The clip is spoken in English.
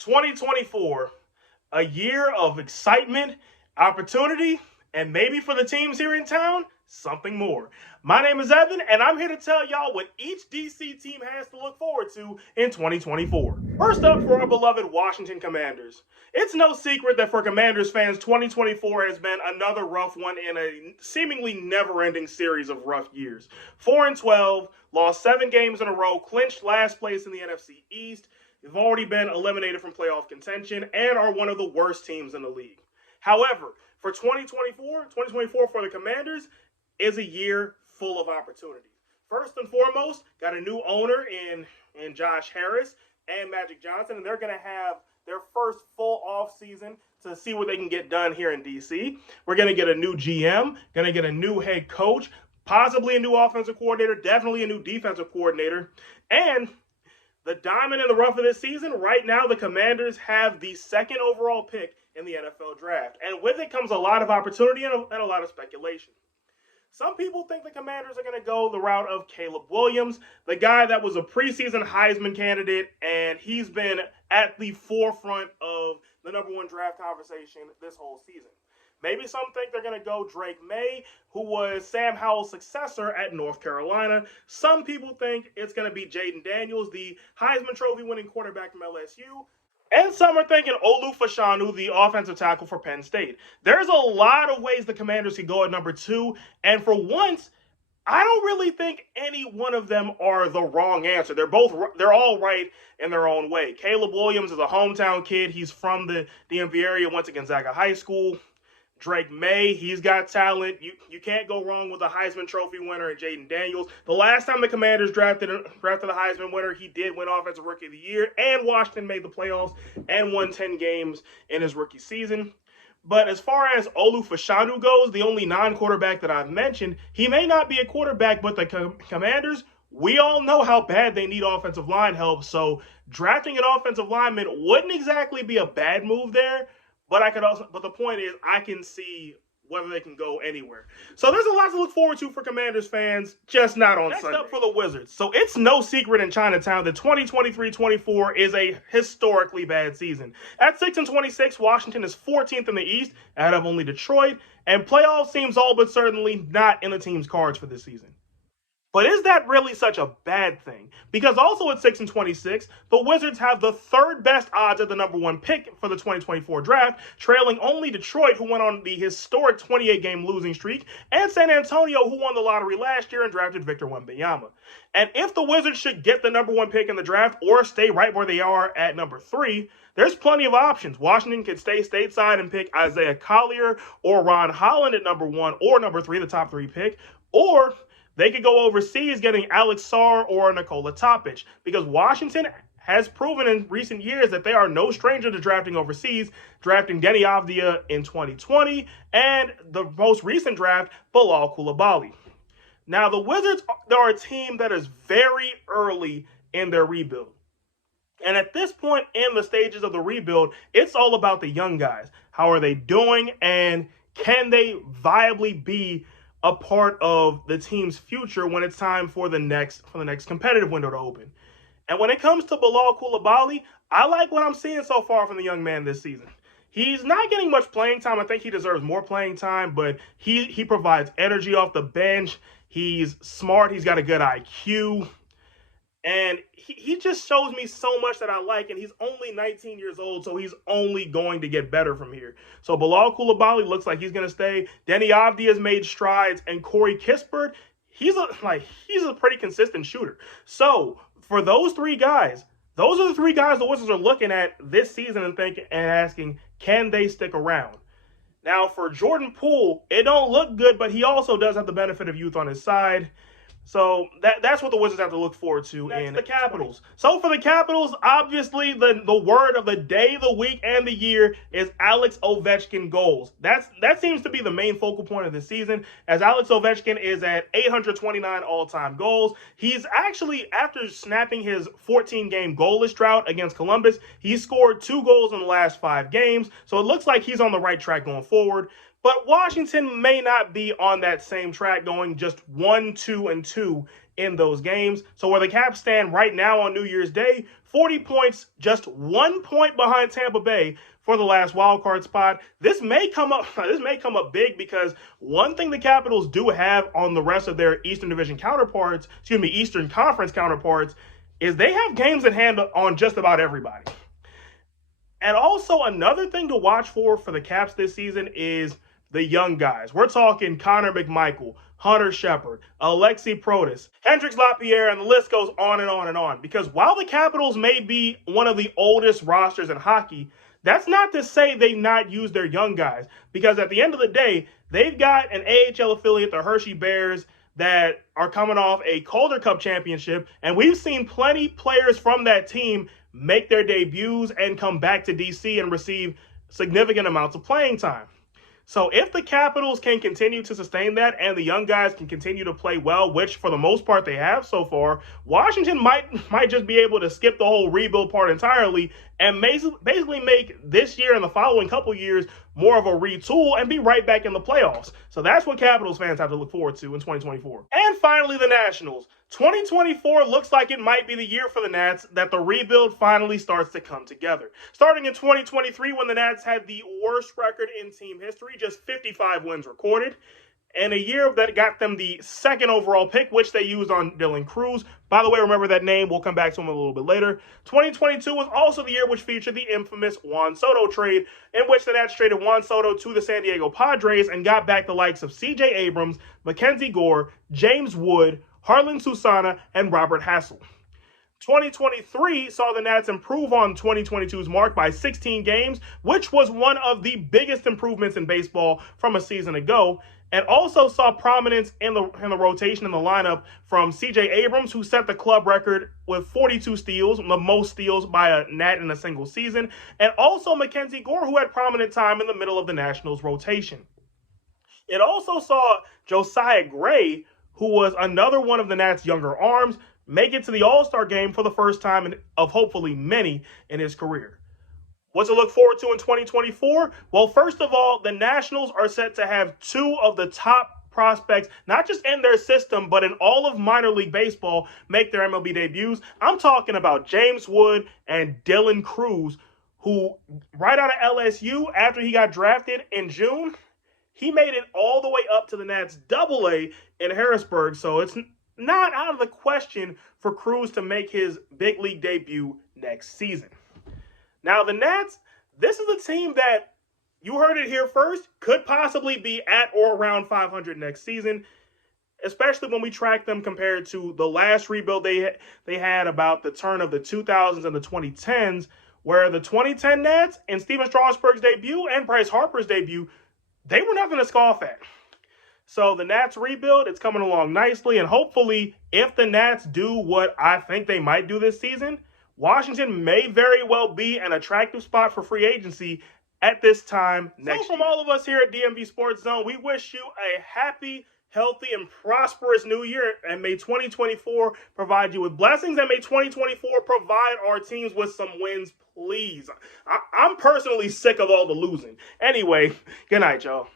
2024, a year of excitement, opportunity, and maybe for the teams here in town, something more. My name is Evan, and I'm here to tell y'all what each DC team has to look forward to in 2024. First up, for our beloved Washington Commanders. It's no secret that for Commanders fans, 2024 has been another rough one in a seemingly never-ending series of rough years. 4-12, lost 7 games in a row, clinched last place in the NFC East. They've already been eliminated from playoff contention and are one of the worst teams in the league. However, for 2024 for the Commanders is a year full of opportunity. First and foremost, got a new owner in Josh Harris and Magic Johnson, and they're going to have their first full off season to see what they can get done here in DC. We're going to get a new GM, going to get a new head coach, possibly a new offensive coordinator, definitely a new defensive coordinator, and the diamond in the rough of this season, right now the Commanders have the second overall pick in the NFL draft. And with it comes a lot of opportunity and a lot of speculation. Some people think the Commanders are going to go the route of Caleb Williams, the guy that was a preseason Heisman candidate, and he's been at the forefront of the number one draft conversation this whole season. Maybe some think they're going to go Drake May, who was Sam Howell's successor at North Carolina. Some people think it's going to be Jayden Daniels, the Heisman Trophy winning quarterback from LSU. And some are thinking Olu Fashanu, the offensive tackle for Penn State. There's a lot of ways the Commanders could go at number 2. And for once, I don't really think any one of them are the wrong answer. They're all right in their own way. Caleb Williams is a hometown kid. He's from the DMV area, went to Gonzaga High School. Drake May, he's got talent. You can't go wrong with a Heisman Trophy winner and Jayden Daniels. The last time the Commanders drafted a Heisman winner, he did win Offensive Rookie of the Year, and Washington made the playoffs and won 10 games in his rookie season. But as far as Olu Fashanu goes, the only non-quarterback that I've mentioned, he may not be a quarterback, but the Commanders, we all know how bad they need offensive line help, so drafting an offensive lineman wouldn't exactly be a bad move there. But the point is, I can see whether they can go anywhere. So there's a lot to look forward to for Commanders fans, just not on Sunday. Next up for the Wizards. So it's no secret in Chinatown that 2023-24 is a historically bad season. At 6-26, Washington is 14th in the East, ahead of only Detroit, and playoffs seems all but certainly not in the team's cards for this season. But is that really such a bad thing? Because also at 6-26, the Wizards have the third best odds at the number 1 pick for the 2024 draft, trailing only Detroit, who went on the historic 28-game losing streak, and San Antonio, who won the lottery last year and drafted Victor Wembanyama. And if the Wizards should get the number 1 pick in the draft or stay right where they are at number 3, there's plenty of options. Washington could stay stateside and pick Isaiah Collier or Ron Holland at number 1 or number 3, the top 3 pick, or they could go overseas getting Alex Sarr or Nikola Topic, because Washington has proven in recent years that they are no stranger to drafting overseas, drafting Deni Avdija in 2020 and the most recent draft, Bilal Coulibaly. Now, the Wizards are a team that is very early in their rebuild. And at this point in the stages of the rebuild, it's all about the young guys. How are they doing, and can they viably be a part of the team's future when it's time for the next competitive window to open? And when it comes to Bilal Coulibaly, I like what I'm seeing so far from the young man this season. He's not getting much playing time. I think he deserves more playing time, but he provides energy off the bench. He's smart. He's got a good IQ. And he just shows me so much that I like, and he's only 19 years old, so he's only going to get better from here. So Bilal Coulibaly looks like he's going to stay. Deni Avdija has made strides, and Corey Kispert, he's a pretty consistent shooter. So for those 3 guys, those are the 3 guys the Wizards are looking at this season and thinking and asking, can they stick around? Now for Jordan Poole, it don't look good, but he also does have the benefit of youth on his side. So that's what the Wizards have to look forward to. Next, in the Capitals. So for the Capitals, obviously the word of the day, the week, and the year is Alex Ovechkin goals. That seems to be the main focal point of the season, as Alex Ovechkin is at 829 all-time goals. He's actually, after snapping his 14-game goalless drought against Columbus, he scored 2 goals in the last 5 games. So it looks like he's on the right track going forward. But Washington may not be on that same track, going just 1-2-2 in those games. So where the Caps stand right now on New Year's Day, 40 points, just 1 point behind Tampa Bay for the last wild card spot. This may come up. This may come up big because one thing the Capitals do have on the rest of their Eastern Division counterparts, Eastern Conference counterparts, is they have games in hand on just about everybody. And also another thing to watch for the Caps this season is the young guys. We're talking Connor McMichael, Hunter Shepard, Alexi Protas, Hendrix Lapierre, and the list goes on and on and on. Because while the Capitals may be one of the oldest rosters in hockey, that's not to say they've not used their young guys. Because at the end of the day, they've got an AHL affiliate, the Hershey Bears, that are coming off a Calder Cup championship. And we've seen plenty players from that team make their debuts and come back to DC and receive significant amounts of playing time. So if the Capitals can continue to sustain that and the young guys can continue to play well, which for the most part they have so far, Washington might just be able to skip the whole rebuild part entirely and basically make this year and the following couple years more of a retool and be right back in the playoffs. So that's what Capitals fans have to look forward to in 2024. And finally, the Nationals. 2024 looks like it might be the year for the Nats that the rebuild finally starts to come together. Starting in 2023 when the Nats had the worst record in team history, just 55 wins recorded. And a year that got them the second overall pick, which they used on Dylan Cruz. By the way, remember that name. We'll come back to him a little bit later. 2022 was also the year which featured the infamous Juan Soto trade, in which the Nats traded Juan Soto to the San Diego Padres and got back the likes of C.J. Abrams, Mackenzie Gore, James Wood, Harlan Susana, and Robert Hassel. 2023 saw the Nats improve on 2022's mark by 16 games, which was one of the biggest improvements in baseball from a season ago, and also saw prominence in the rotation in the lineup from C.J. Abrams, who set the club record with 42 steals, the most steals by a Nat in a single season, and also Mackenzie Gore, who had prominent time in the middle of the Nationals' rotation. It also saw Josiah Gray, who was another one of the Nats' younger arms, make it to the All-Star game for the first time of hopefully many in his career. What's to look forward to in 2024? Well, first of all, the Nationals are set to have two of the top prospects, not just in their system, but in all of minor league baseball, make their MLB debuts. I'm talking about James Wood and Dylan Cruz, who right out of LSU, after he got drafted in June, he made it all the way up to the Nats AA in Harrisburg. So it's not out of the question for Cruz to make his big league debut next season. Now, the Nats, this is a team that, you heard it here first, could possibly be at or around 500 next season, especially when we track them compared to the last rebuild they had about the turn of the 2000s and the 2010s, where the 2010 Nats and Steven Strasburg's debut and Bryce Harper's debut, they were nothing to scoff at. So the Nats rebuild, it's coming along nicely, and hopefully, if the Nats do what I think they might do this season, Washington may very well be an attractive spot for free agency at this time next year. So from all of us here at DMV Sports Zone, we wish you a happy, healthy, and prosperous new year. And may 2024 provide you with blessings. And may 2024 provide our teams with some wins, please. I'm personally sick of all the losing. Anyway, good night, y'all.